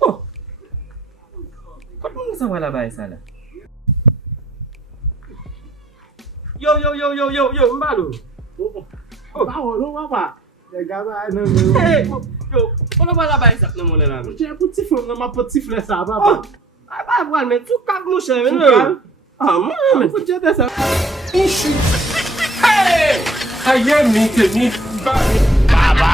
Oh, comment ça va là-bas ça là? Yo, Mbalo. Báwo ló wá wà? Ẹ̀gá bá ẹnu Hey, mi. yo, on va là-bas ça non mon là. Mo jẹ́ kó tí fún mi máa pọ̀ tí filẹ̀ sábà Oh, bá. ah bah mais tout cap mon cher. Tout Ah, moi. Mo jẹ́ dẹ́sẹ̀. Hey! Ayé mi tèmi bá mi. Bàbá